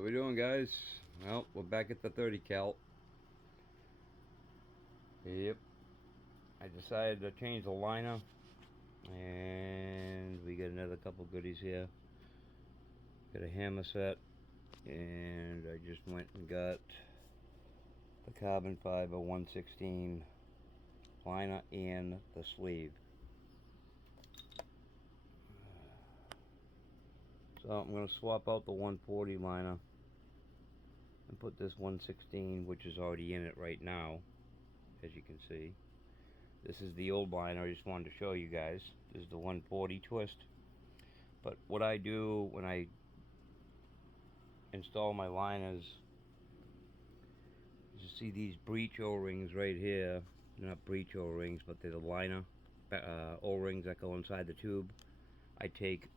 How we doing, guys? Well, we're back at the 30 cal. Yep. I decided to change the liner, and we got another couple goodies here. Got a hammer set, and I just went and got the carbon fiber 116 liner and the sleeve. So I'm going to swap out the 140 liner and put this 116, which is already in it right now, as you can see. This is the old liner. I just wanted to show you guys. This is the 140 twist. But what I do when I install my liners, you see these breech O-rings right here. They're not breech O-rings, but they're the liner O-rings that go inside the tube. I take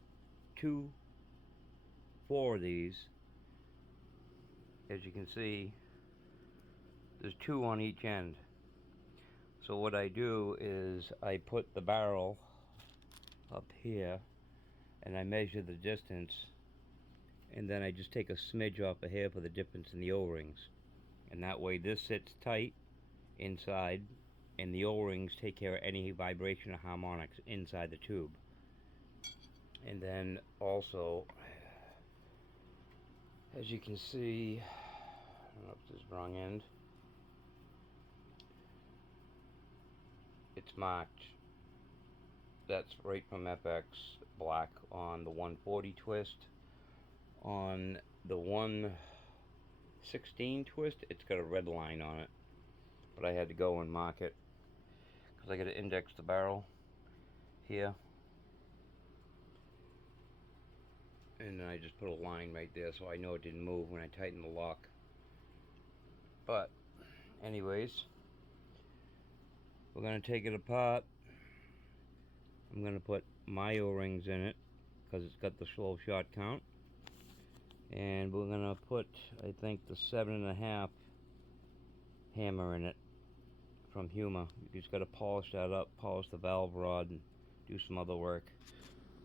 4 of these. As you can see, there's 2 on each end. So what I do is I put the barrel up here and I measure the distance, and then I just take a smidge off of here for the difference in the O-rings, and that way this sits tight inside and the O-rings take care of any vibration or harmonics inside the tube. And then also, as you can see, I don't know if this is the wrong end, it's marked. That's right from FX black on the 140 twist. On the 116 twist, it's got a red line on it, but I had to go and mark it because I got to index the barrel here, and then I just put a line right there so I know it didn't move when I tighten the lock. But anyways, we're going to take it apart. I'm going to put my O-rings in it because it's got the slow shot count, and we're going to put, I think, the 7.5 hammer in it from Huma. You just got to polish that up, polish the valve rod, and do some other work,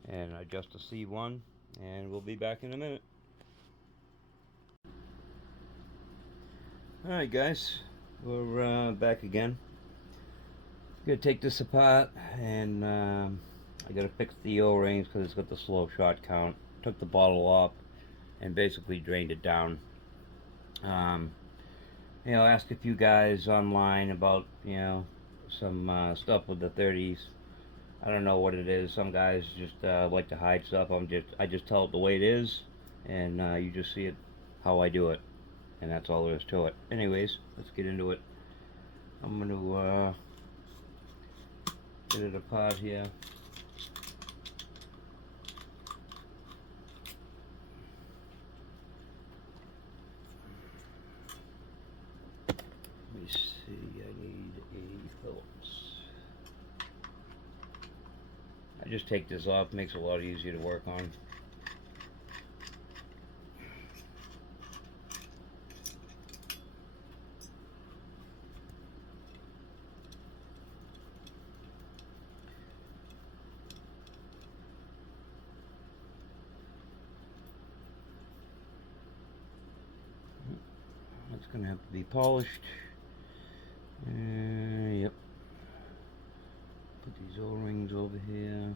and adjust the C1, and we'll be back in a minute. Alright guys, we're back again. Gonna take this apart, and I gotta fix the O-rings because it's got the slow shot count. Took the bottle off and basically drained it down. You know, asked a few guys online about, you know, some stuff with the 30s. I don't know what it is. Some guys just like to hide stuff. I just tell it the way it is, and you just see it how I do it, and that's all there is to it. Anyways, let's get into it. I'm gonna get it apart here. Let me see, I need a Phillips. I just take this off, makes it a lot easier to work on. It's going to have to be polished. Yep. Put these O-rings over here.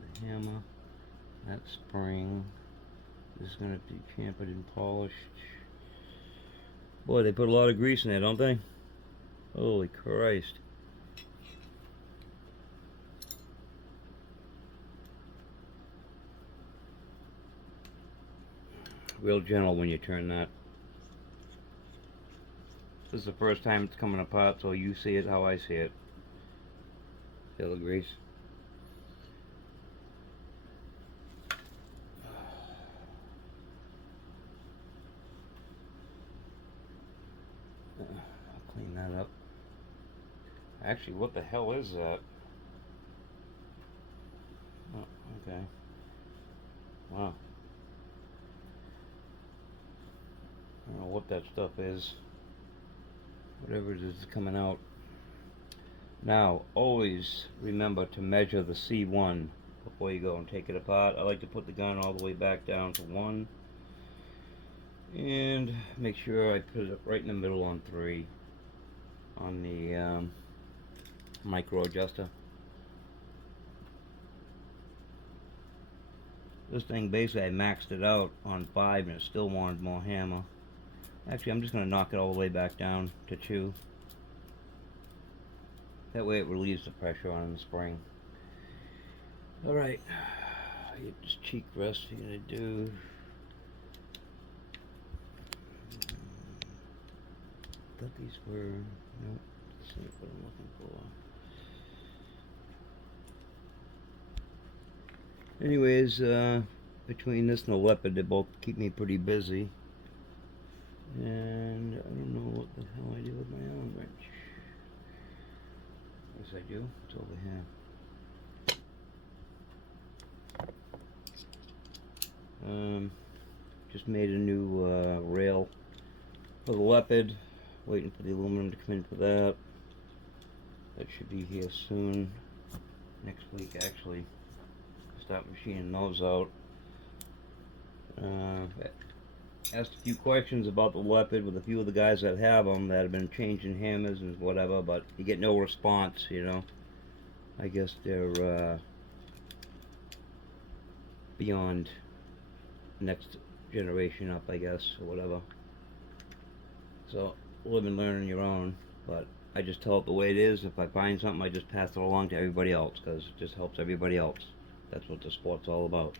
The hammer. That spring. This is going to be chamfered and polished. Boy, they put a lot of grease in there, don't they? Holy Christ. Real gentle when you turn that. This is the first time it's coming apart, so you see it how I see it. Feel the grease? I'll clean that up. Actually, what the hell is that? Oh, okay. Wow. I don't know what that stuff is. Whatever it is coming out. Now, always remember to measure the C1 before you go and take it apart. I like to put the gun all the way back down to 1. And make sure I put it right in the middle on 3 on the micro adjuster. This thing basically I maxed it out on 5 and it still wanted more hammer. Actually, I'm just going to knock it all the way back down to 2. That way it relieves the pressure on the spring. Alright, get this cheek rest you're going to do. I thought these were, no, that's not what I'm looking for. Anyways, between this and the leopard, they both keep me pretty busy. And I don't know what the hell I do with my Allen wrench. Yes, I do. It's over here. Just made a new rail for the leopard. Waiting for the aluminum to come in for that. That should be here soon. Next week, actually. Start machining those out. Asked a few questions about the leopard with a few of the guys that have them that have been changing hammers and whatever, but you get no response, you know. I guess they're beyond next generation up, I guess, or whatever. So live and learn on your own, but I just tell it the way it is. If I find something, I just pass it along to everybody else because it just helps everybody else. That's what the sport's all about.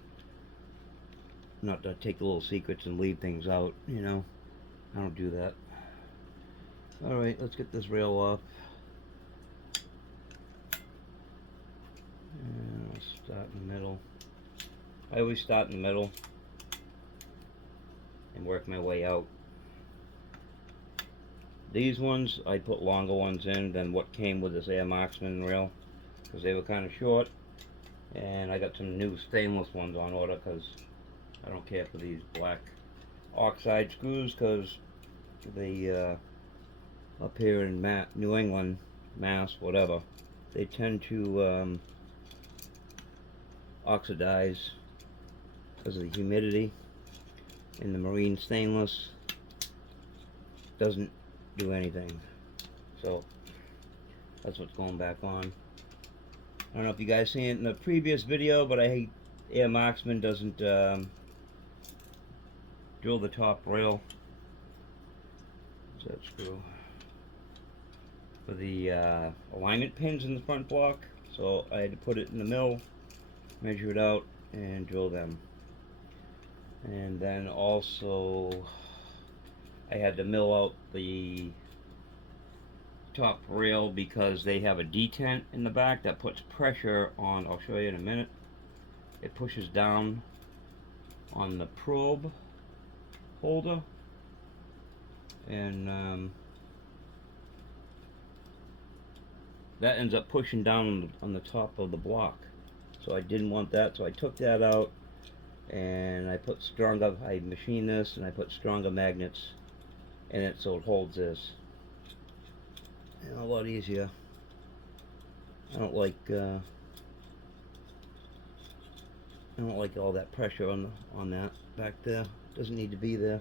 Not to take the little secrets and leave things out, you know. I don't do that. Alright, let's get this rail off. And I'll start in the middle. I always start in the middle and work my way out. These ones, I put longer ones in than what came with this Air Marksman rail because they were kind of short. And I got some new stainless ones on order because I don't care for these black oxide screws because they up here in New England, Mass, whatever, they tend to oxidize because of the humidity, and the marine stainless doesn't do anything. So that's what's going back on. I don't know if you guys seen it in the previous video, but I hate Air Marksman doesn't drill the top rail. What's that screw? For the alignment pins in the front block. So I had to put it in the mill, measure it out, and drill them. And then also I had to mill out the top rail because they have a detent in the back that puts pressure on, I'll show you in a minute. It pushes down on the probe holder, and that ends up pushing down on the top of the block. So I didn't want that, so I took that out and I put stronger, I machined this and I put stronger magnets in it so it holds this. And a lot easier. I don't like all that pressure on that back there. Doesn't need to be there.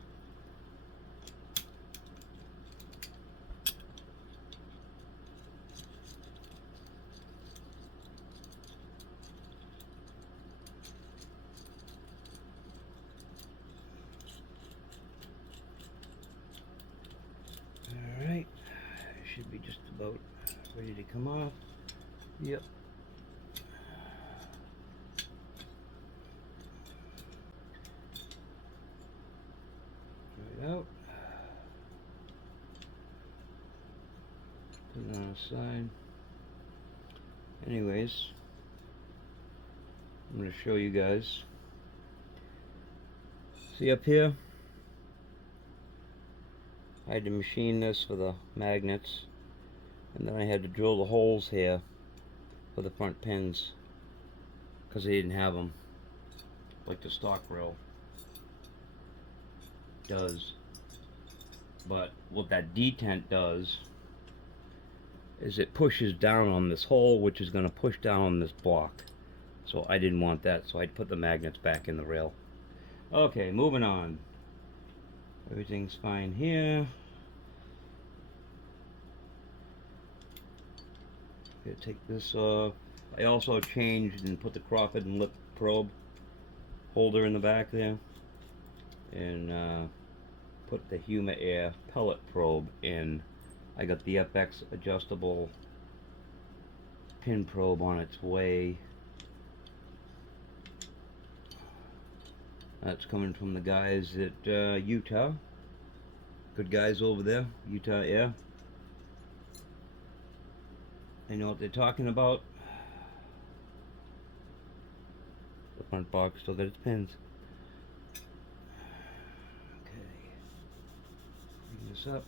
Alright, should be just about ready to come off. Yep. Right out. Put it on the side. Anyways, I'm going to show you guys. See up here? I had to machine this for the magnets, and then I had to drill the holes here for the front pins because they didn't have them like the stock rail does. But what that detent does is it pushes down on this hole, which is going to push down on this block. So I didn't want that, so I put the magnets back in the rail. Okay, moving on. Everything's fine here. Okay, take this off. I also changed and put the Crawford and lip probe holder in the back there, and put the Huma Air pellet probe in. I got the FX adjustable pin probe on its way. That's coming from the guys at Utah. Good guys over there, Utah Air. They know what they're talking about. The front box still got its pins. Okay, bring this up.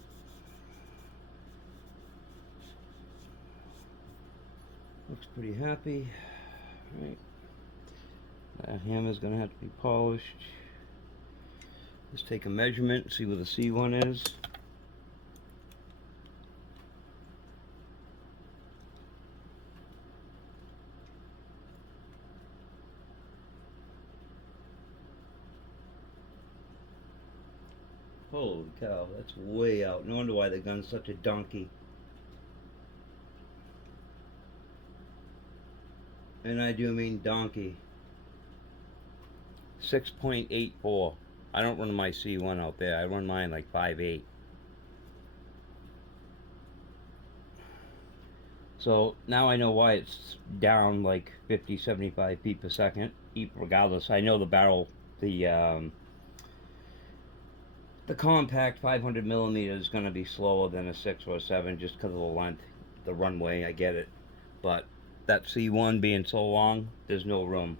Looks pretty happy. Right. That hammer's gonna have to be polished. Let's take a measurement, see where the C1 is. Holy cow, that's way out. No wonder why the gun's such a donkey. And I do mean donkey. 6.84. I don't run my C1 out there. I run mine like 5.8. So now I know why it's down like 50, 75 feet per second. Regardless, I know the barrel, the compact 500 millimeter is going to be slower than a 6 or a 7 just because of the length, the runway. I get it, but that C1 being so long, there's no room.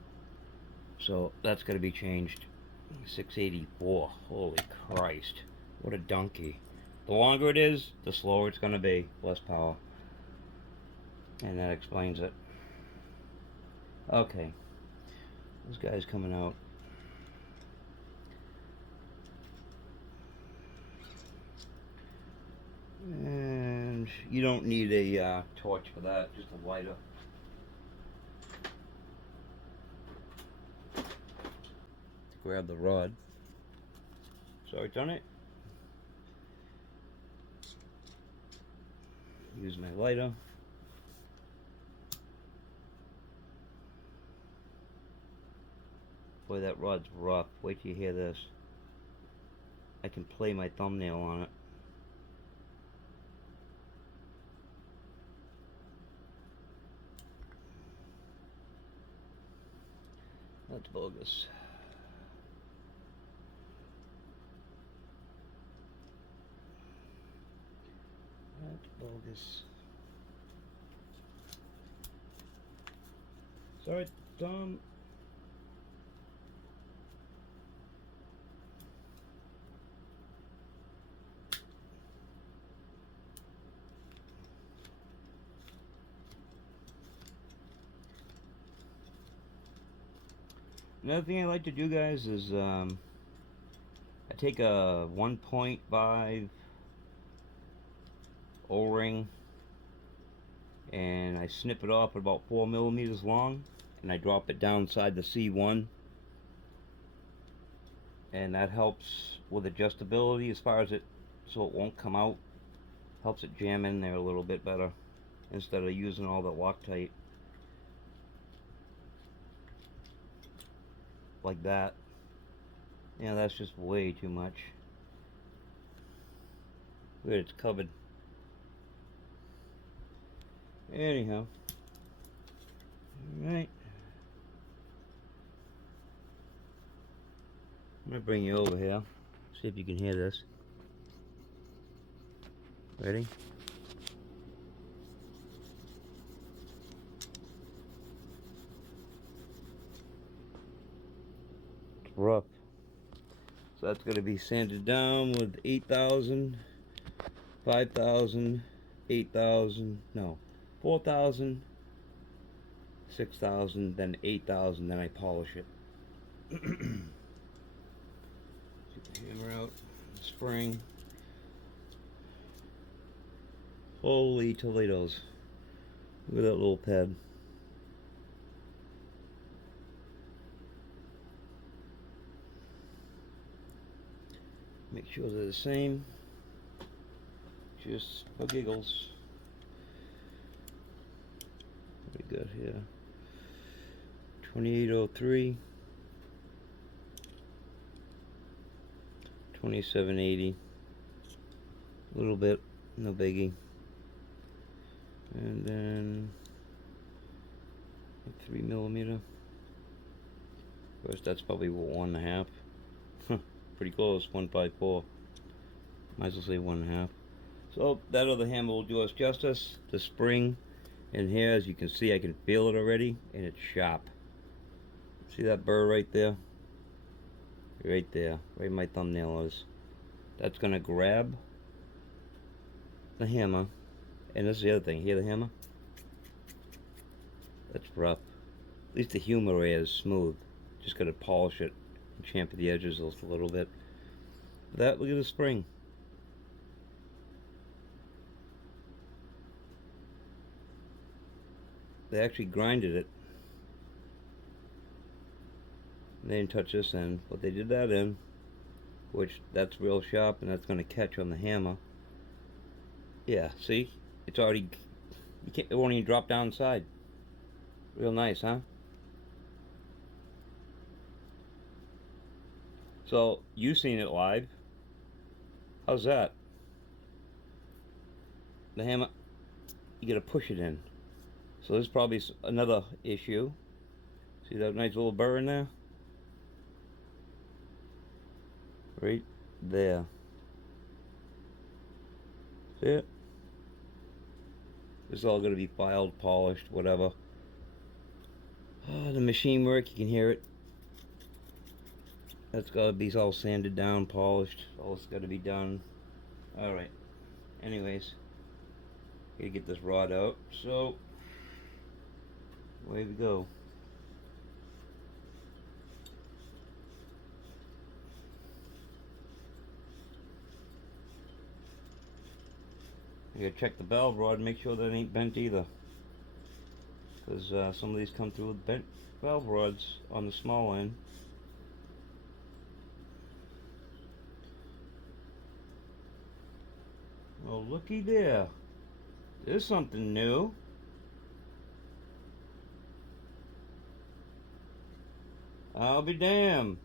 So that's got to be changed. 684. Holy Christ, what a donkey. The longer it is, the slower it's going to be, less power. And that explains it. Okay, this guy's coming out. And you don't need a torch for that, just a lighter. To grab the rod. So it's on it. Use my lighter. Boy, that rod's rough. Wait till you hear this. I can play my thumbnail on it. That's bogus. That's bogus. Sorry, Tom. Another thing I like to do, guys, is I take a 1.5 O-ring and I snip it off at about 4 millimeters long, and I drop it down inside the C1, and that helps with adjustability as far as it, so it won't come out. Helps it jam in there a little bit better instead of using all the Loctite like that. Yeah, that's just way too much. Good, it's covered. Anyhow, alright. I'm gonna bring you over here, see if you can hear this. Ready? It's rough. So that's going to be sanded down with 8,000, 5,000, 8,000, no, 4,000, 6,000, then 8,000, then I polish it. Get the hammer out, spring. Holy Toledos. Look at that little pad. Make sure they're the same. Just for giggles. What we got here? 2803. 2780. A little bit, no biggie. And then 3mm. Of course, that's probably 1.5. Pretty close, 154. Might as well say 1.5. So that other hammer will do us justice. The spring in here, as you can see, I can feel it already, and it's sharp. See that burr right there? Right there, right my thumbnail is. That's gonna grab the hammer, and this is the other thing. Hear the hammer? That's rough. At least the humor area is smooth. Just gotta polish it and chamfer the edges a little bit. That, look at the spring. They actually grinded it. They didn't touch this end, but they did that end, which that's real sharp, and that's going to catch on the hammer. Yeah, see, it's already, it won't even drop down inside. Real nice, huh? So you seen it live? How's that? The hammer, you got to push it in. So there's probably another issue. See that nice little burr in there? Right there. See it? This is all going to be filed, polished, whatever. Oh, the machine work, you can hear it. That's got to be all sanded down, polished. All it's got to be done. Alright. Anyways. Gotta get this rod out. So, away we go. You gotta check the valve rod, make sure that ain't bent either, because some of these come through with bent valve rods on the small end. Oh, looky there. There's something new. I'll be damned.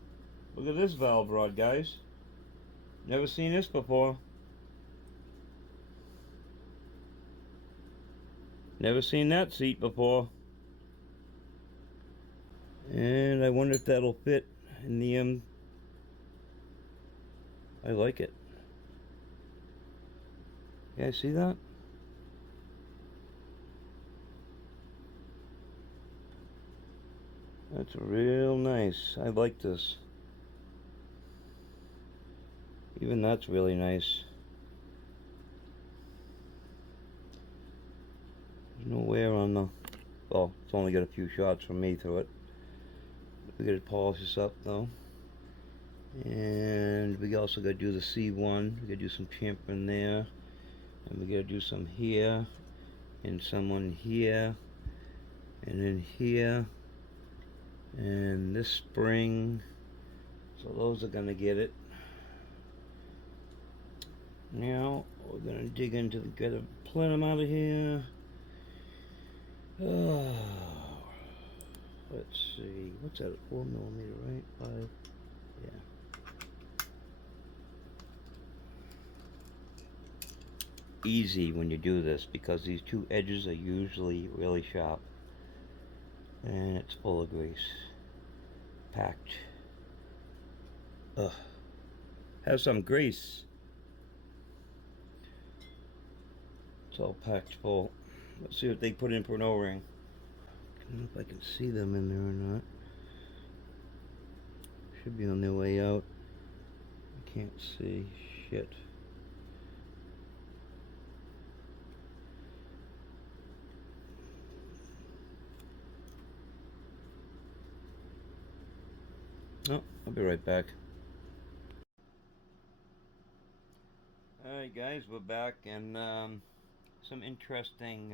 Look at this valve rod, guys. Never seen this before. Never seen that seat before. And I wonder if that'll fit in the I like it. Yeah, see that? That's real nice. I like this. Even that's really nice. There's no wear on the... Well, it's only got a few shots from me through it. We gotta polish this up though. And we also gotta do the C1. We gotta do some chamfering there. And we gotta do some here. And someone here. And then here. And this spring. So those are gonna get it. Now we're gonna dig into the get a plenum out of here. Oh, let's see. What's that? 4mm, right? 5. Yeah. Easy when you do this because these two edges are usually really sharp, and it's full of grease. Packed. Ugh. Have some grease. It's all packed full. Let's see what they put in for an O-ring. I don't know if I can see them in there or not. Should be on their way out. I can't see. Shit. Oh, I'll be right back. Alright guys, we're back, and some interesting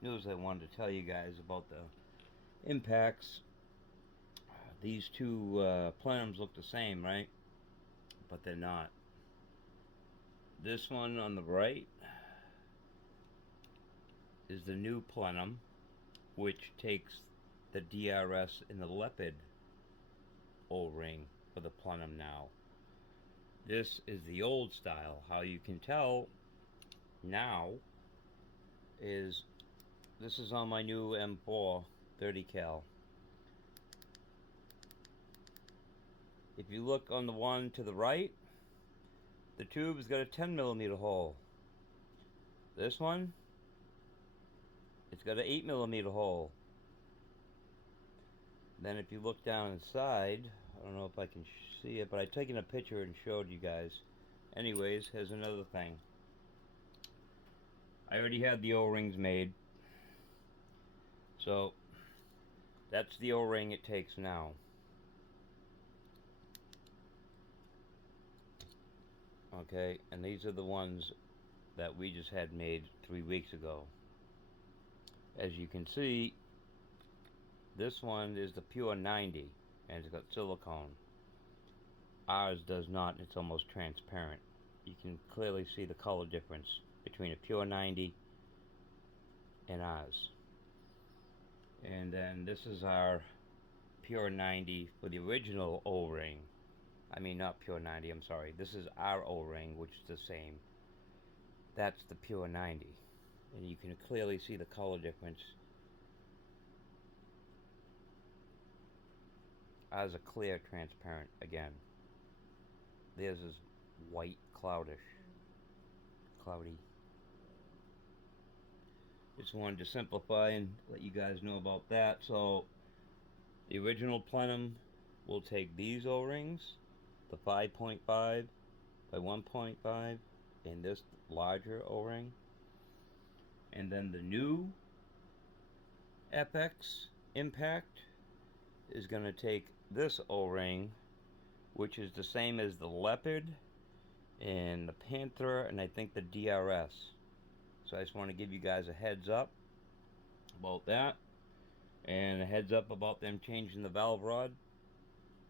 news I wanted to tell you guys about the impacts. These two plenums look the same, right? But they're not. This one on the right is the new Plenum, which takes the DRS and the leopard O-ring for the Plenum now. This is the old style. How you can tell now is this is on my new M4 30 cal. If you look on the one to the right, the tube's got a 10mm hole. This one, it's got an 8mm hole. Then if you look down inside, I don't know if I can see it, but I've taken a picture and showed you guys. Anyways, here's another thing. I already had the O-rings made. So, that's the O-ring it takes now. Okay, and these are the ones that we just had made 3 weeks ago. As you can see, this one is the pure 90 and it's got silicone. Ours does not, it's almost transparent. You can clearly see the color difference between a pure 90 and ours. And then this is our pure 90 for the original O-ring. I mean, not pure 90, I'm sorry. This is our O-ring, which is the same. That's the pure 90. And you can clearly see the color difference. Ours are clear, transparent again. Theirs is white, cloudy. Just wanted to simplify and let you guys know about that. So, the original Plenum will take these O-rings, the 5.5 by 1.5, and this larger O-ring. And then the new FX Impact is going to take this O-ring, which is the same as the Leopard and the Panther and I think the DRS. So I just want to give you guys a heads up about that, and a heads up about them changing the valve rod.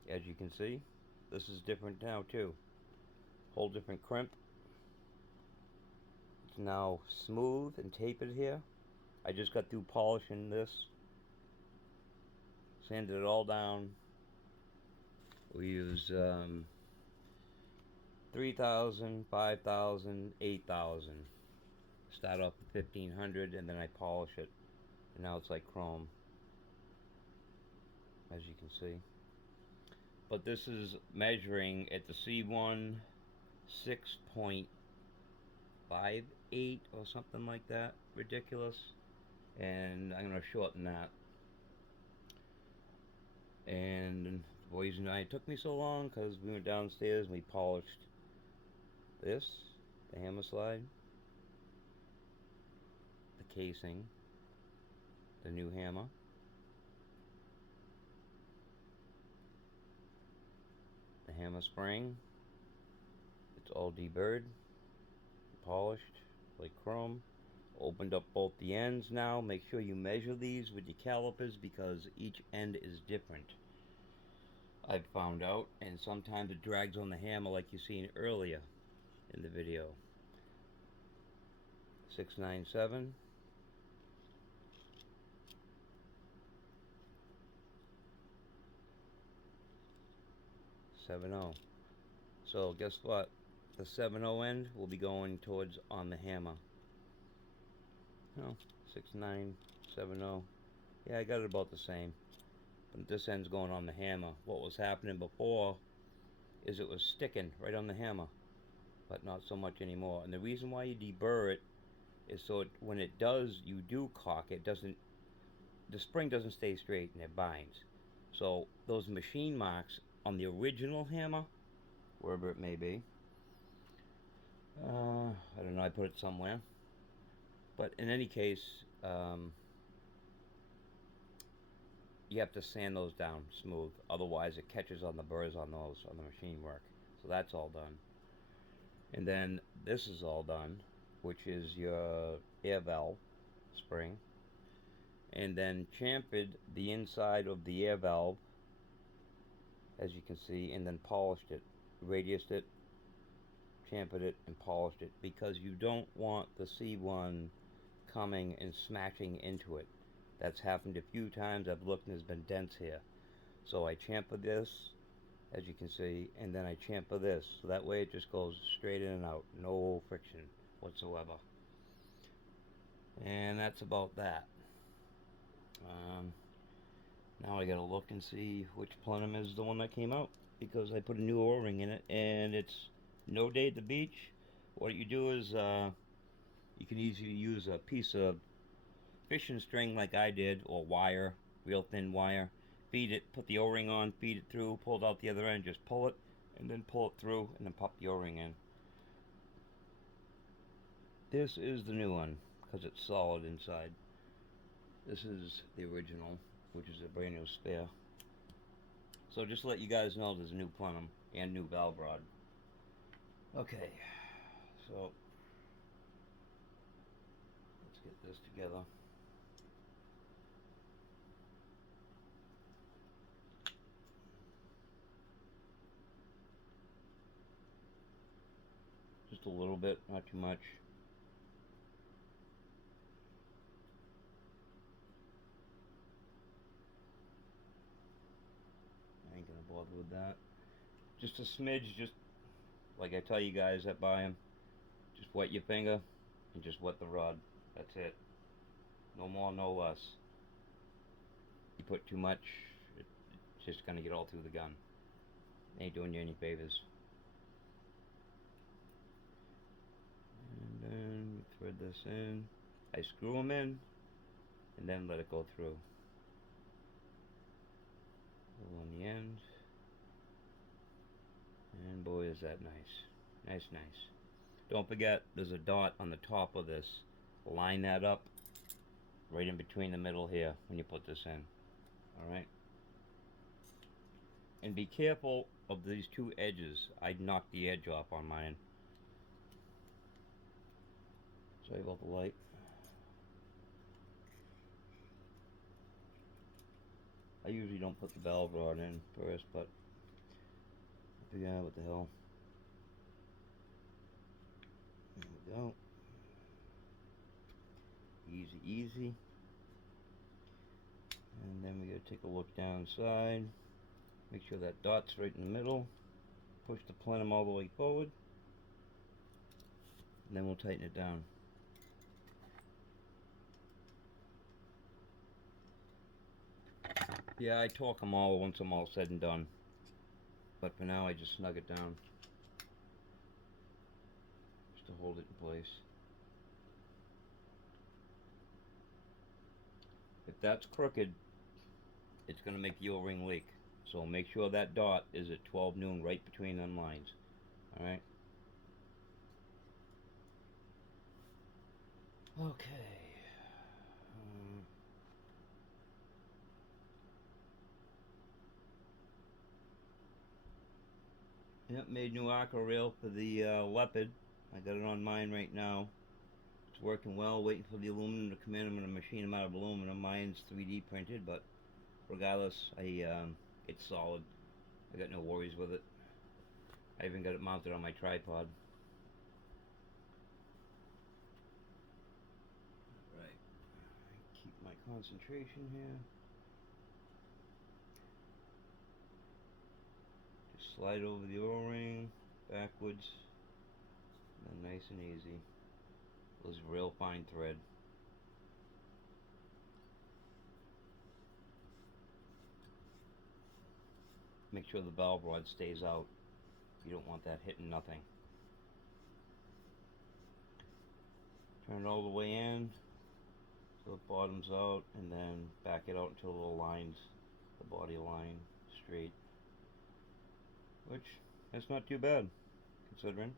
As you can see, this is different now too. Whole different crimp. It's now smooth and tapered here. I just got through polishing this. Sanded it all down. We use 3,000, 5,000, 8,000. Start off with 1,500 and then I polish it. And now it's like chrome, as you can see. But this is measuring at the C1 6.58 or something like that. Ridiculous. And I'm going to shorten that. And the boys and I, it took me so long because we went downstairs and we polished this, the hammer slide, the casing, the new hammer, the hammer spring. It's all deburred, polished like chrome. Opened up both the ends now. Make sure you measure these with your calipers because each end is different, I've found out, and sometimes it drags on the hammer like you seen earlier in the video. 697, 70. So guess what? The 70 end will be going towards on the hammer. No, 6970. Yeah, I got it about the same. But this end's going on the hammer. What was happening before is it was sticking right on the hammer, but not so much anymore. And the reason why you deburr it is so when it does, you do cock, it doesn't, the spring doesn't stay straight and it binds. So those machine marks on the original hammer, wherever it may be, I don't know, I put it somewhere. But in any case, you have to sand those down smooth. Otherwise, it catches on the burrs on those, on the machine work. So that's all done. And then this is all done, which is your air valve spring. And then chamfered the inside of the air valve, as you can see, and then polished it, radiused it, chamfered it and polished it, because you don't want the C1 coming and smashing into it. That's happened a few times. I've looked and there's been dents here. So I chamfer this, as you can see, and then I chamfer this, so that way it just goes straight in and out, no friction whatsoever. And that's about that. Now I gotta look and see which Plenum is the one that came out, because I put a new O-ring in it, and it's no day at the beach. What you do is you can easily use a piece of fishing string like I did, or wire, real thin wire. Feed it, put the O-ring on, feed it through, pull it out the other end, just pull it, and then pull it through, and then pop the O-ring in. This is the new one, because it's solid inside. This is the original, which is a brand new spare. So just to let you guys know, there's a new Plenum and new valve rod. Okay, so let's get this together. Just a little bit, not too much. I ain't gonna bother with that. Just a smidge, just like I tell you guys that buy them. Just wet your finger and just wet the rod. That's it. No more, no less. You put too much, it's just gonna get all through the gun. Ain't doing you any favors. And then thread this in. I screw them in and then let it go through. On the end. And boy, is that nice. Nice, nice. Don't forget, there's a dot on the top of this. Line that up right in between the middle here when you put this in. Alright? And be careful of these two edges. I knocked the edge off on mine. Sorry about the light. I usually don't put the valve rod in first, but yeah, what the hell. There we go. Easy, easy. And then we gotta take a look down side. Make sure that dot's right in the middle. Push the plenum all the way forward. And then we'll tighten it down. Yeah, I torque them all once I'm all said and done. But for now, I just snug it down. Just to hold it in place. If that's crooked, it's going to make the O-ring leak. So make sure that dot is at 12 noon right between them lines. Alright? Okay. Yep, made new acro rail for the Leopard. I got it on mine right now. It's working well, waiting for the aluminum to come in. I'm going to machine them out of aluminum. Mine's 3D printed, but regardless, it's solid. I got no worries with it. I even got it mounted on my tripod. Right. Keep my concentration here. Just slide over the O-ring, backwards, and then nice and easy. It was real fine thread. Make sure the valve rod stays out. You don't want that hitting nothing. Turn it all the way in so it bottoms out, and then back it out until it aligns the body line straight. Which, that's not too bad, considering.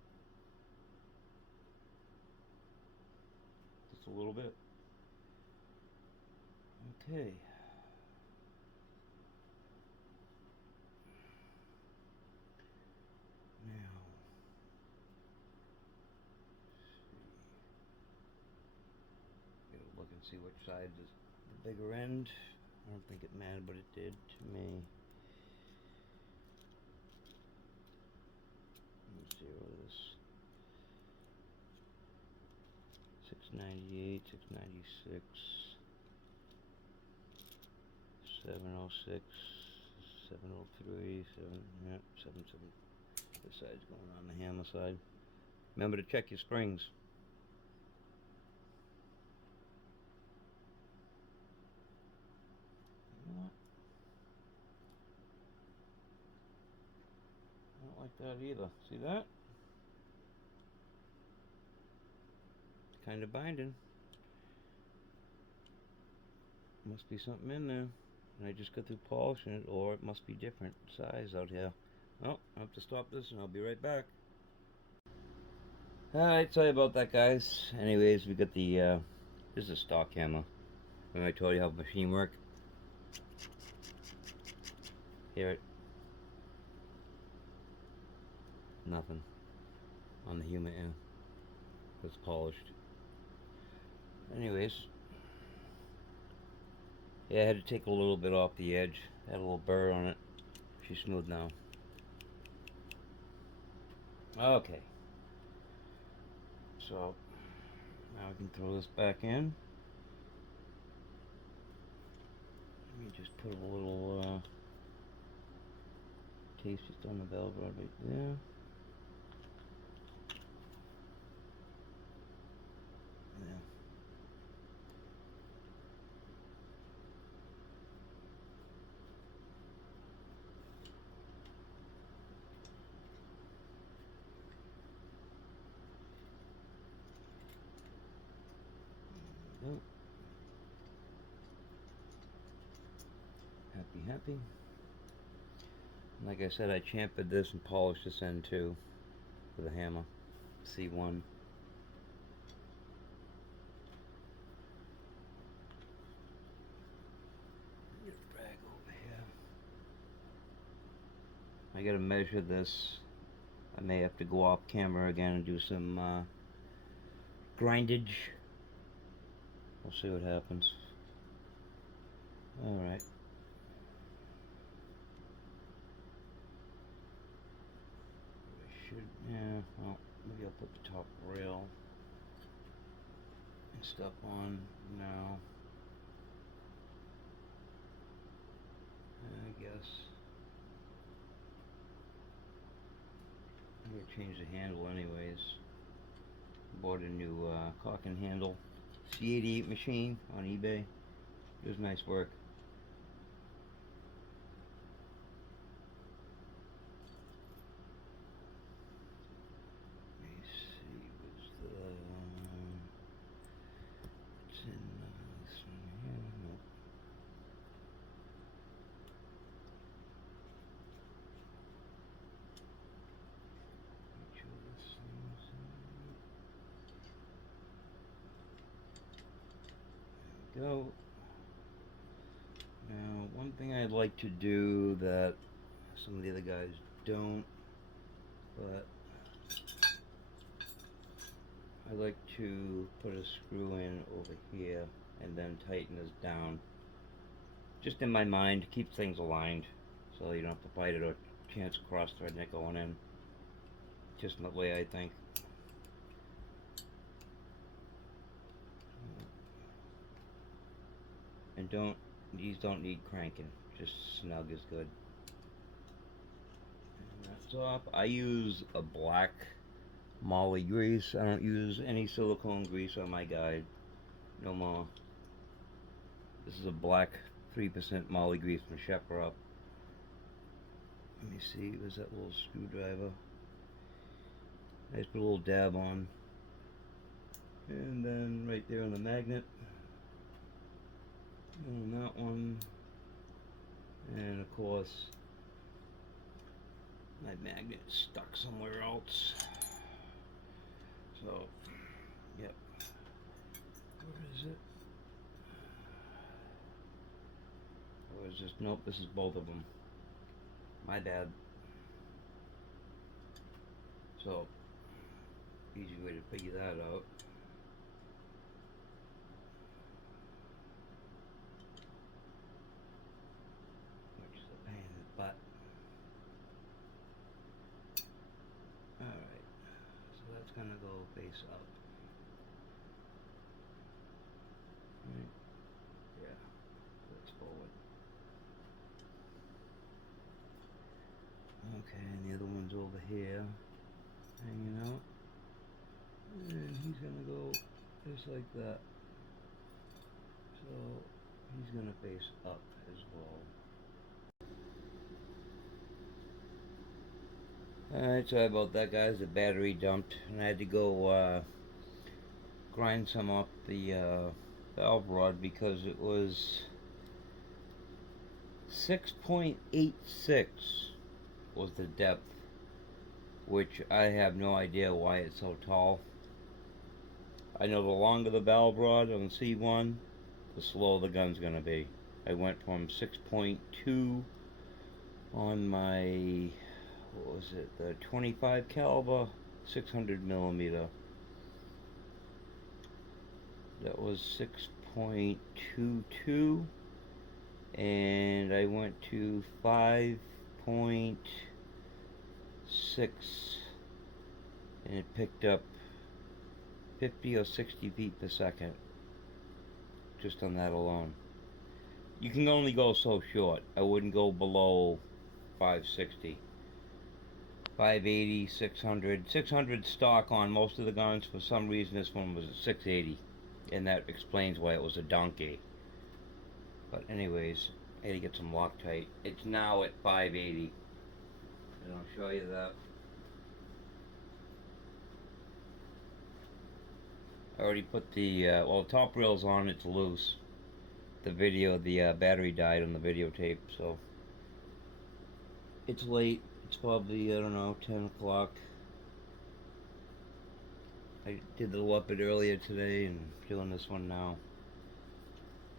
Just a little bit. Okay. Now, gotta look and see which side is the bigger end. I don't think it mattered, but it did to me. Let me zero this. 698, 696, 706, 703, 77. This side's going on the hammer side. Remember to check your springs. You know what? I don't like that either. See that? Kind of binding. Must be something in there. And I just got through polishing it, or it must be different size out here. Oh, I have to stop this and I'll be right back. Alright, sorry about that, guys. Anyways, we got the, this is a stock hammer. When I told you how the machine worked. Hear it? Nothing on the human end. It's polished. Anyways, yeah, I had to take a little bit off the edge. Had a little burr on it. She's smooth now. Okay. So now we can throw this back in. Let me just put a little taste just on the valve rod right there. Yep. Happy. Like I said, I chamfered this and polished this end too with a hammer. C1. Drag over here. I gotta measure this. I may have to go off camera again and do some grindage. We'll see what happens. Alright. Yeah, well, maybe I'll put the top rail and stuff on now. I guess. I'm gonna change the handle anyways. Bought a new caulking handle. C88 machine on eBay. It was nice work. Let me see, what's it's in this one here. Nope. Make sure this thing's in. There we go. Now, one thing I'd like to do that some of the other guys don't, but I like to put a screw in over here and then tighten this down. Just in my mind, keep things aligned so you don't have to bite it or chance cross threading it going in. Just the way I think. And these don't need cranking, just snug is good. And that's off. I use a black moly grease. I don't use any silicone grease on my guide. No more. This is a black 3% moly grease from Shepherd. Let me see, there's that little screwdriver. I just put a little dab on. And then right there on the magnet. On that one. And of course, my magnet is stuck somewhere else. So, yep. Where is it? Or is this? Nope, this is both of them. My bad. So, easy way to figure that out. Which is a pain in the butt. Alright, so that's gonna go face up. Okay, and the other one's over here, hanging out. And he's gonna go just like that. So he's gonna face up as well. Alright, sorry about that, guys. The battery dumped, and I had to go grind some up the valve rod because it was 6.86 was the depth, which I have no idea why it's so tall. I know the longer the valve rod on C1, the slower the gun's gonna be. I went from 6.2 on my, what was it, the 25 caliber, 600 millimeter. That was 6.22, and I went to 5.6, and it picked up 50 or 60 feet per second just on that alone. You can only go so short. I wouldn't go below 560. 580, 600. 600 stock on most of the guns. For some reason this one was a 680, and that explains why it was a donkey. But anyways, I had to get some Loctite. It's now at 580, and I'll show you that. I already put the well, top rail's on, it's loose. The battery died on the videotape, so it's late. It's probably, I don't know, 10 o'clock. I did the weapon earlier today and doing this one now.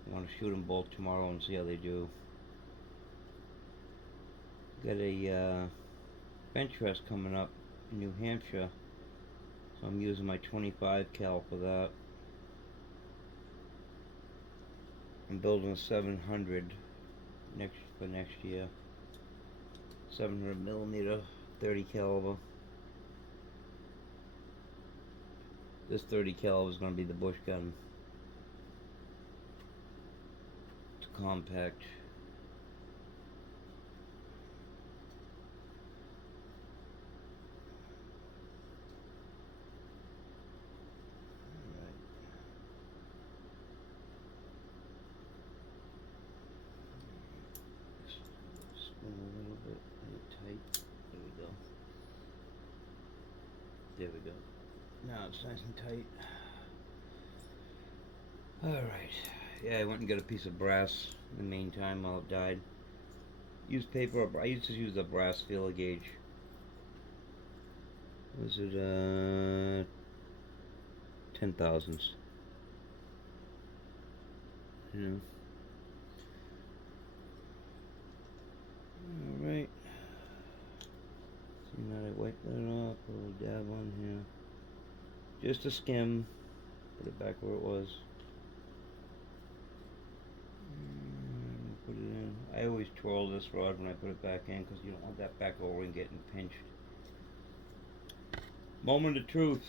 I'm going to shoot them both tomorrow and see how they do. Got a bench rest coming up in New Hampshire, so I'm using my 25 cal for that. I'm building a 700 for next year. 700 millimeter, 30 caliber. This 30 caliber is going to be the bush gun. It's compact. Spin a little bit, get it tight. There we go. There we go. Now it's nice and tight. Alright. Yeah, I went and got a piece of brass in the meantime while it died. Used paper. I used to use a brass feeler gauge. Was it 10 thousandths? Yeah. Alright. See, now I wipe that off, a little dab on here. Just a skim. Put it back where it was. Put it in. I always twirl this rod when I put it back in because you don't want that back O-ring getting pinched. Moment of truth.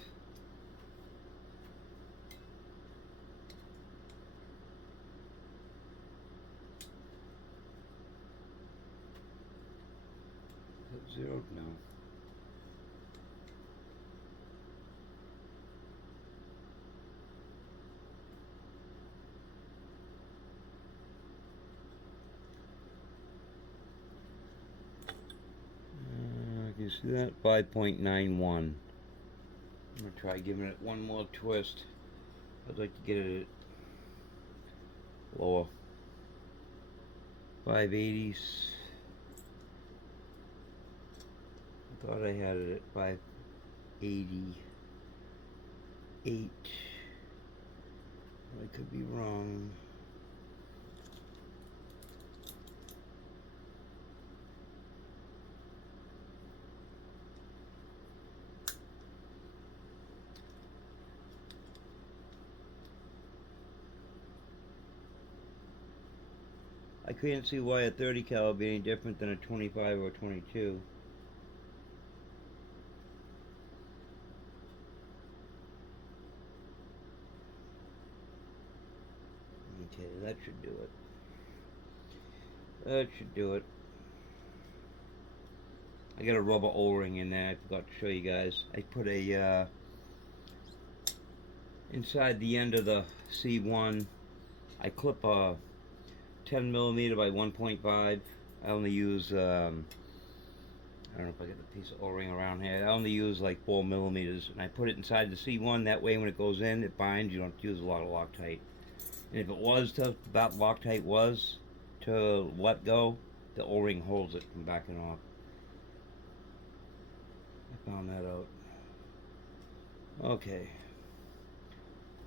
Is it zeroed now? You see that? 5.91. I'm gonna try giving it one more twist. I'd like to get it lower. 580s. I thought I had it at 588. I could be wrong. I couldn't see why a 30 cal would be any different than a 25 or a 22. Okay, that should do it. That should do it. I got a rubber O-ring in there. I forgot to show you guys. I put a inside the end of the C1. I clip a 10 millimeter by 1.5. I only use I don't know if I got a piece of O-ring around here. I only use like 4 millimeters, and I put it inside the C1. That way, when it goes in, it binds. You don't use a lot of Loctite. And if it was to that Loctite was to let go, the O-ring holds it from backing off. I found that out. Okay.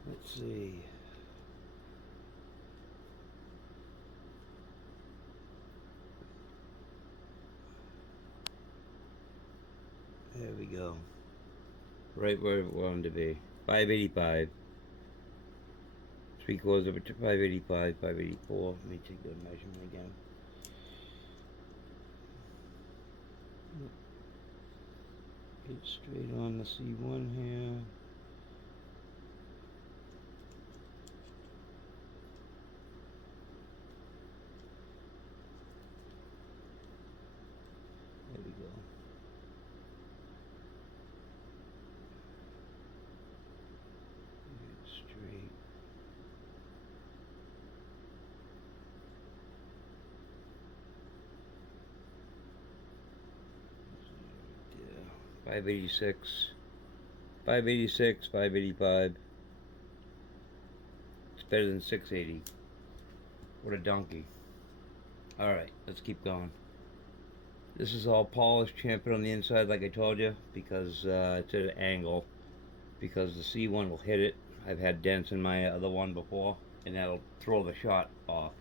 Let's see. There we go. Right where it wanted to be. 585. 3/4 of it to 585, 584. Let me take the measurement again. Get straight on the C1 here. There we go. Get straight. Yeah. 586. 586, 585. It's better than 680. What a donkey. Alright, let's keep going. This is all polished chamfered on the inside, like I told you, because it's at an angle. Because the C1 will hit it. I've had dents in my other one before, and that'll throw the shot off.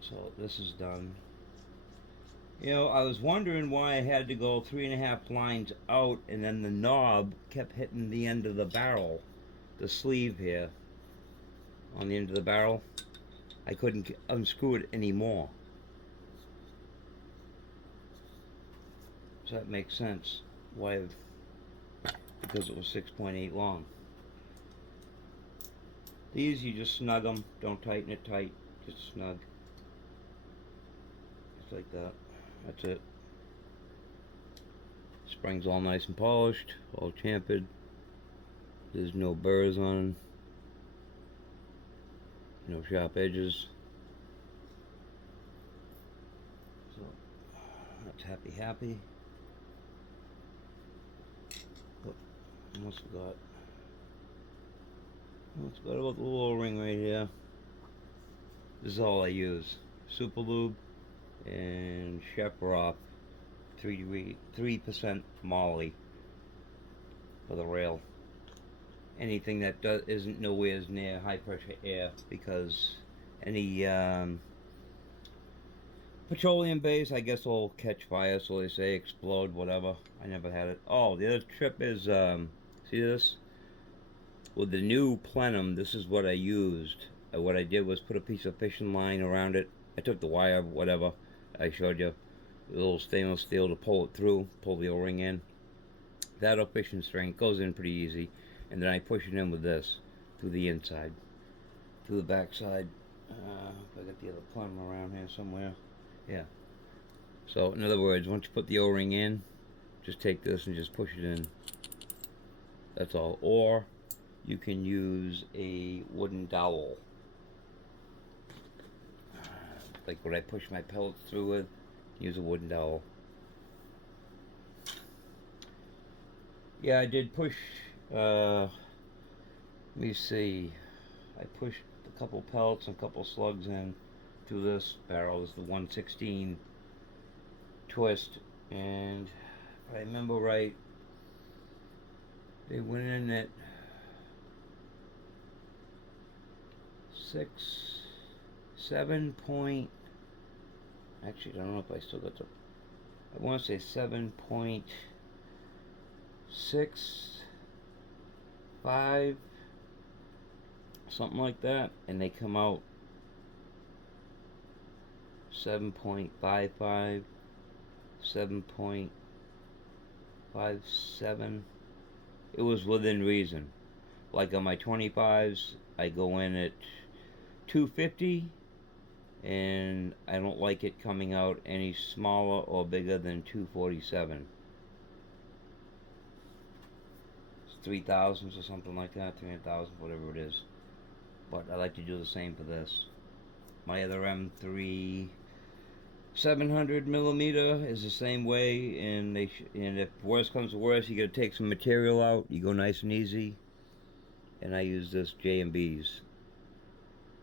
So this is done. You know, I was wondering why I had to go 3.5 lines out, and then the knob kept hitting the end of the barrel, the sleeve here, on the end of the barrel. I couldn't unscrew it anymore. So that makes sense why, because it was 6.8 long. These, you just snug them, don't tighten it tight, just snug. Just like that. That's it. Springs all nice and polished, all chamfered. There's no burrs on them. No sharp edges. So that's happy. Oh, almost forgot about the little ring right here. This is all I use. Super Lube and Chef Rock 3% Molly for the rail. Anything that isn't nowhere near high pressure air, because any petroleum base, I guess, will catch fire, so they say, explode, whatever. I never had it. Oh, the other trip is, see this? With the new Plenum, this is what I used. What I did was put a piece of fishing line around it. I took the wire, whatever I showed you, a little stainless steel to pull it through, pull the O-ring in. That'll fishing string, goes in pretty easy. And then I push it in with this through the inside, through the back side. If I got the other Plenum around here somewhere. Yeah. So in other words, once you put the O-ring in, just take this and just push it in. That's all. Or you can use a wooden dowel, like what I push my pellets through with. Use a wooden dowel. Yeah, I did push. Let me see. I pushed a couple pellets and a couple slugs in through this barrel. This is the 116 twist, and if I remember right, they went in at 7 point. Actually, I don't know if I still got the. I want to say 7.65, something like that, and they come out 7.55, 7.57. It was within reason. Like on my 25s, I go in at 250, and I I don't like it coming out any smaller or bigger than 247. It's 3,000s or something like that, 300,000, whatever it is. But I like to do the same for this. My other M3 700 millimeter is the same way, and if worse comes to worse, you gotta take some material out. You go nice and easy, and I use this J&B's.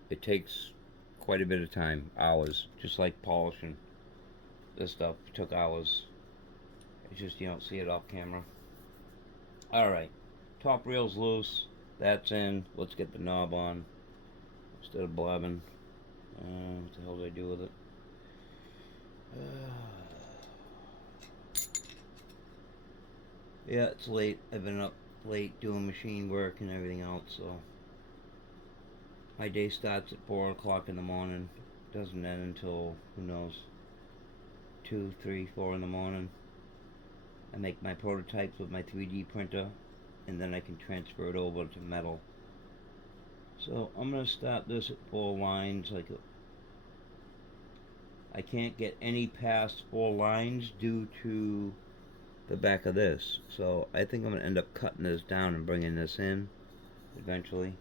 It takes quite a bit of time, hours, just like polishing. This stuff took hours. It's just you don't see it off camera. All right, top rail's loose. That's in. Let's get the knob on instead of blabbing. What the hell did I do with it? Yeah, it's late. I've been up late doing machine work and everything else, so my day starts at 4 o'clock in the morning. Doesn't end until, who knows, 2, 3, 4 in the morning. I make my prototypes with my 3D printer, and then I can transfer it over to metal. So I'm going to start this at 4 lines. I can't get any past 4 lines due to the back of this, so I think I'm going to end up cutting this down and bringing this in eventually,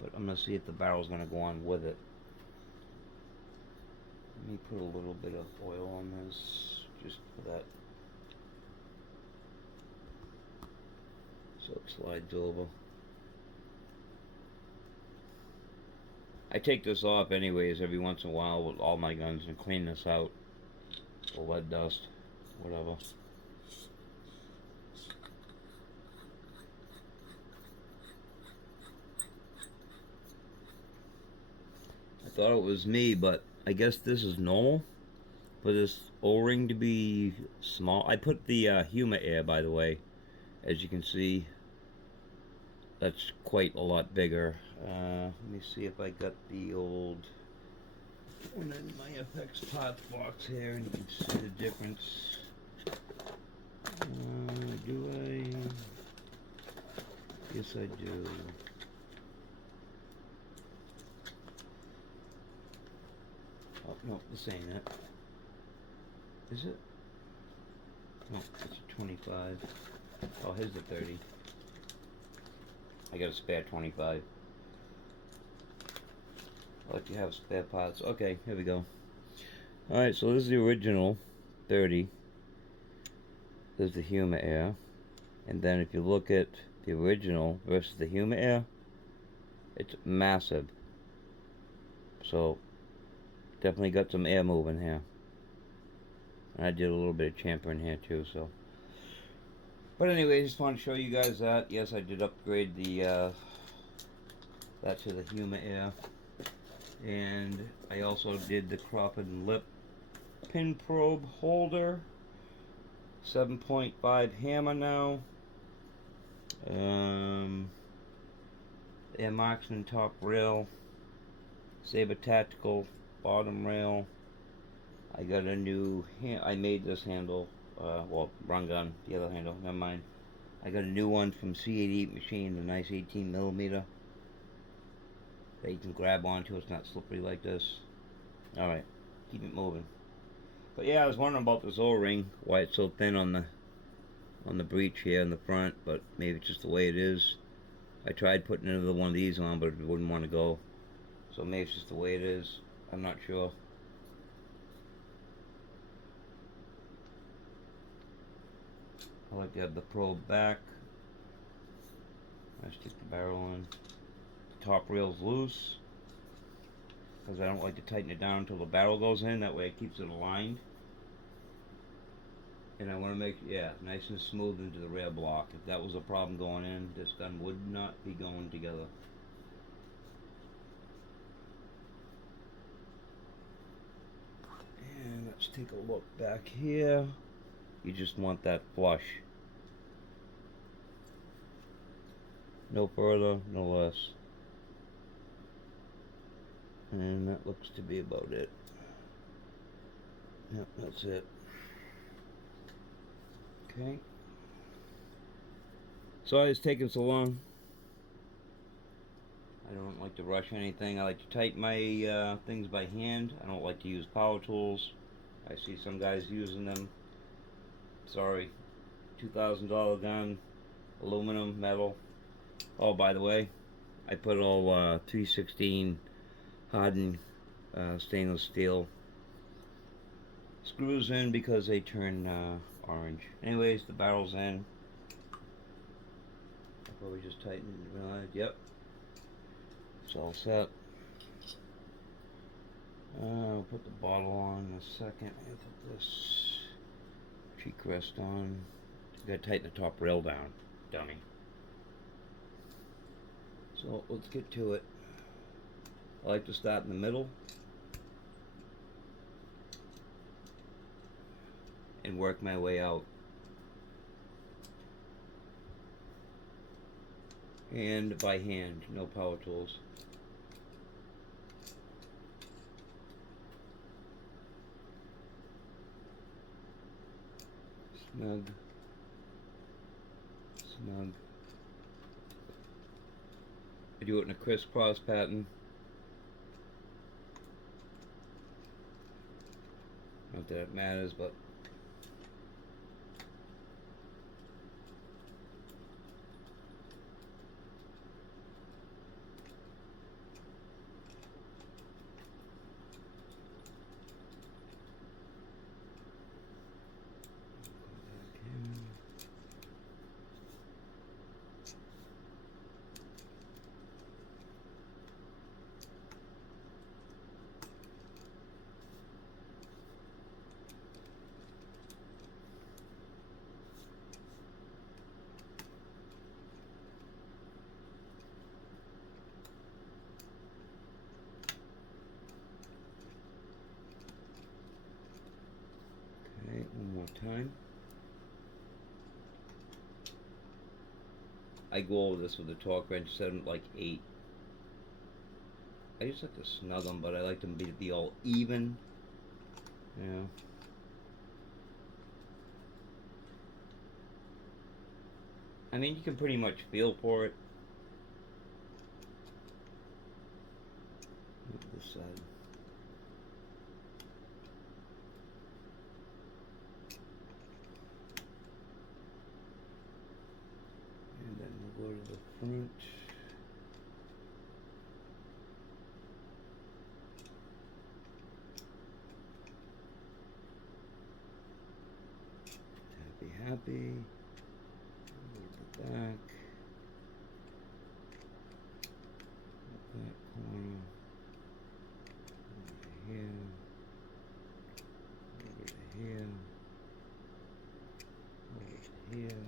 but I'm going to see if the barrel's going to go on with it. Let me put a little bit of oil on this just for that, so it slides over. I take this off anyways every once in a while with all my guns and clean this out, the lead dust, whatever. I thought it was me, but I guess this is normal for this O-ring to be small. I put the Huma Air, by the way. As you can see, that's quite a lot bigger. Let me see if I got the old one in my FX parts box here, and you can see the difference. Do I? Yes, I do. Oh, no, this ain't it. Is it? No, it's a 25. Oh, here's the 30. I got a spare 25. I'll let you have spare parts. Okay, here we go. Alright, so this is the original 30. There's the Huma Air. And then if you look at the original versus the Huma Air, it's massive. So, definitely got some air moving here. And I did a little bit of champering here too, so. But anyway, just want to show you guys that. Yes, I did upgrade the that to the Huma Air. And I also did the Crawford lip pin probe holder. 7.5 hammer now. Air Marksman top rail. Saber Tactical bottom rail. I got a new I made this handle, well, wrong gun, the other handle, never mind. I got a new one from C88 Machine, the nice 18 millimeter that you can grab onto. It's not slippery like this. Alright, keep it moving. But yeah, I was wondering about this O-ring, why it's so thin on the breech here in the front, but maybe it's just the way it is. I tried putting another one of these on, but it wouldn't want to go. So maybe it's just the way it is. I'm not sure. I like to have the probe back. I stick the barrel in. The top rail's loose, because I don't like to tighten it down until the barrel goes in. That way it keeps it aligned. And I want to make, yeah, nice and smooth into the rail block. If that was a problem going in, this gun would not be going together. And let's take a look back here. You just want that flush. No further, no less. And that looks to be about it. Yep, that's it. Okay. Sorry it's taking so long. I don't like to rush anything. I like to tighten my things by hand. I don't like to use power tools. I see some guys using them. Sorry. $2,000 gun, aluminum, metal. Oh, by the way, I put all 316 hardened stainless steel screws in because they turn orange. Anyways, the barrel's in. I'll probably just tighten it. Yep. It's all set. I'll put the bottle on in a second. I'll put this cheek rest on. You gotta tighten the top rail down, dummy. So let's get to it. I like to start in the middle and work my way out. And by hand, no power tools. Snug. Snug. I do it in a crisscross pattern. Not that it matters, but one more time. I go over this with a torque wrench, set them like 8. I just like to snug them, but I like them to be all even. You know. I mean, you can pretty much feel for it. Look at this side. And then we'll go to the front. Happy. Move the back. That corner. Over here. Over to here. Over to here.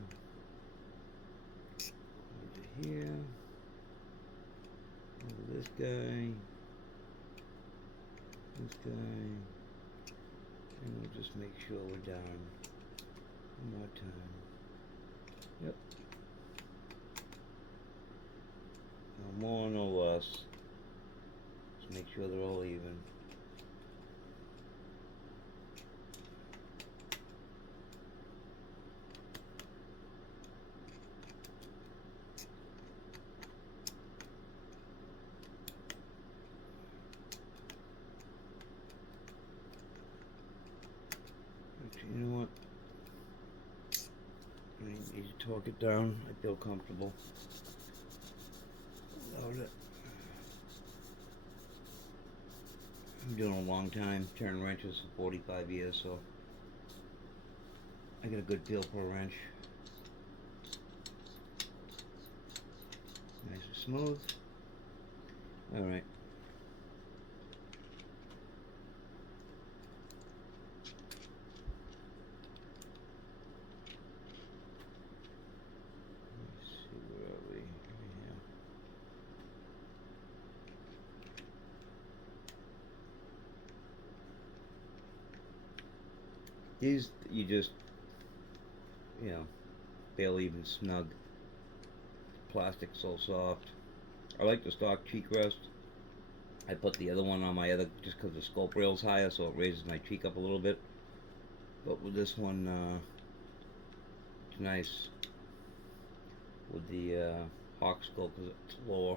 Over to here. Over this guy. This guy. And we'll just make sure we're down. One more time. Yep. No more, no less. Just make sure they're all even. Actually, you know what? I need to torque it down. I feel comfortable without it. I'm doing a long time, turning wrenches for 45 years, so I got a good feel for a wrench. Nice and smooth. Alright. These, you just, you know, barely even snug. Plastic's so soft. I like the stock cheek rest. I put the other one on my other, just because the scope rail's higher, so it raises my cheek up a little bit. But with this one, it's nice. With the Hawk scope, because it's lower.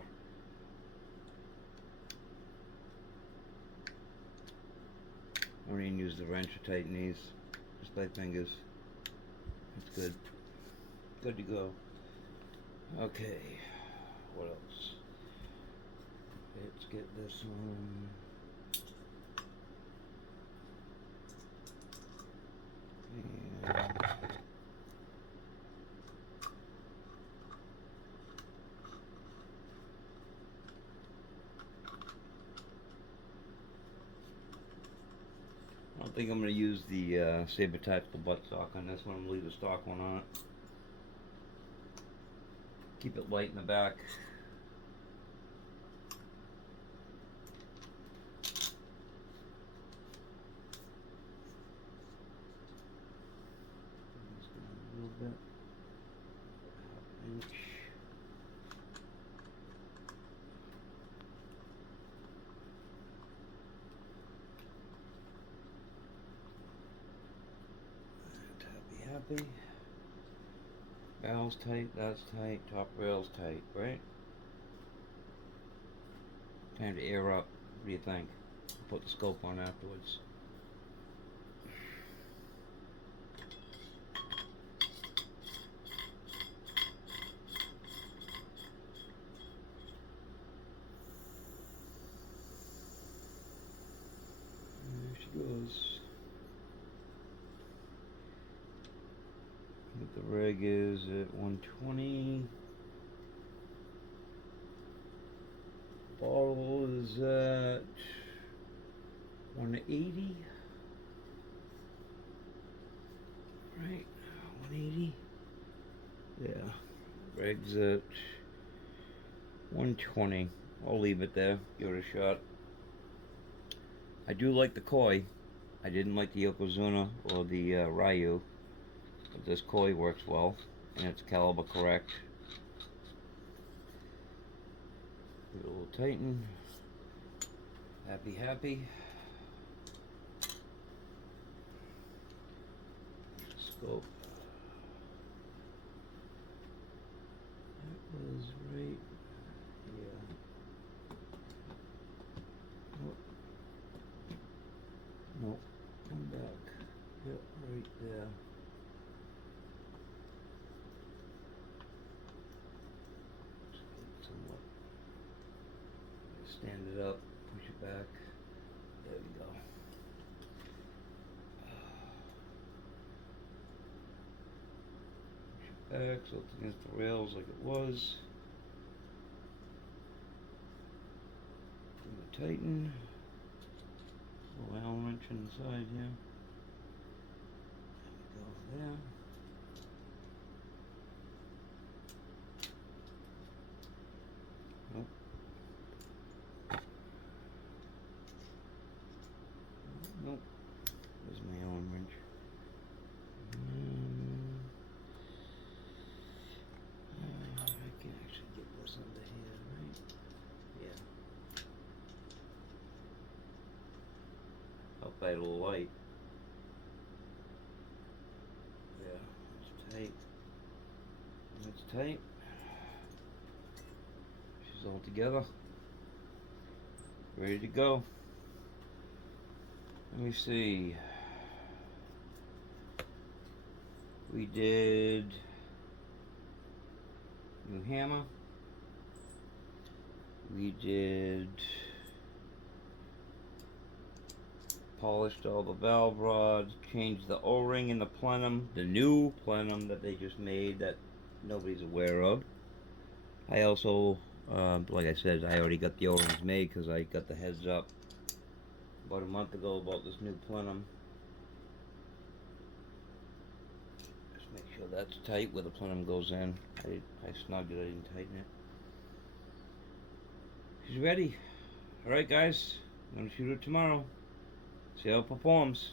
I don't even use the wrench to tighten these. Just by fingers. That's good. Good to go. Okay. What else? Let's get this one. And I don't think I'm going to use the Saber Tactical buttstock on this one. I'm going to leave the stock one on it. Keep it light in the back. Just a little bit. Inch. Happy. Barrel's tight, that's tight, top rail's tight, right? Time to air up. What do you think? Put the scope on afterwards. There she goes. The rig is at 120. Bottle is at 180. Right, 180. Yeah, rig's at 120. I'll leave it there. Give it a shot. I do like the koi. I didn't like the Yokozuna or the Ryu. But this koi works well, and it's caliber correct. Give it a little tighten. Happy, happy. Scope. That was right here. Nope. Nope. Come back. Yep, right there. Stand it up, push it back. There we go. Push it back so it's against the rails like it was. Tighten. Little Allen wrench inside here. There we go there. Nope. Nope. There's my Allen wrench. I can actually get this under here, right? Yeah. Up by the light. Yeah, it's tight. It's tight. She's all together. Ready to go. Let me see. We did new hammer. We did polished all the valve rods, changed the O-ring in the plenum, the new plenum that they just made that nobody's aware of. I also, like I said, I already got the O-rings made because I got the heads up about a month ago about this new plenum. Just make sure that's tight where the plenum goes in. I snugged it, I didn't tighten it. She's ready. Alright guys, I'm going to shoot it tomorrow. See how it performs.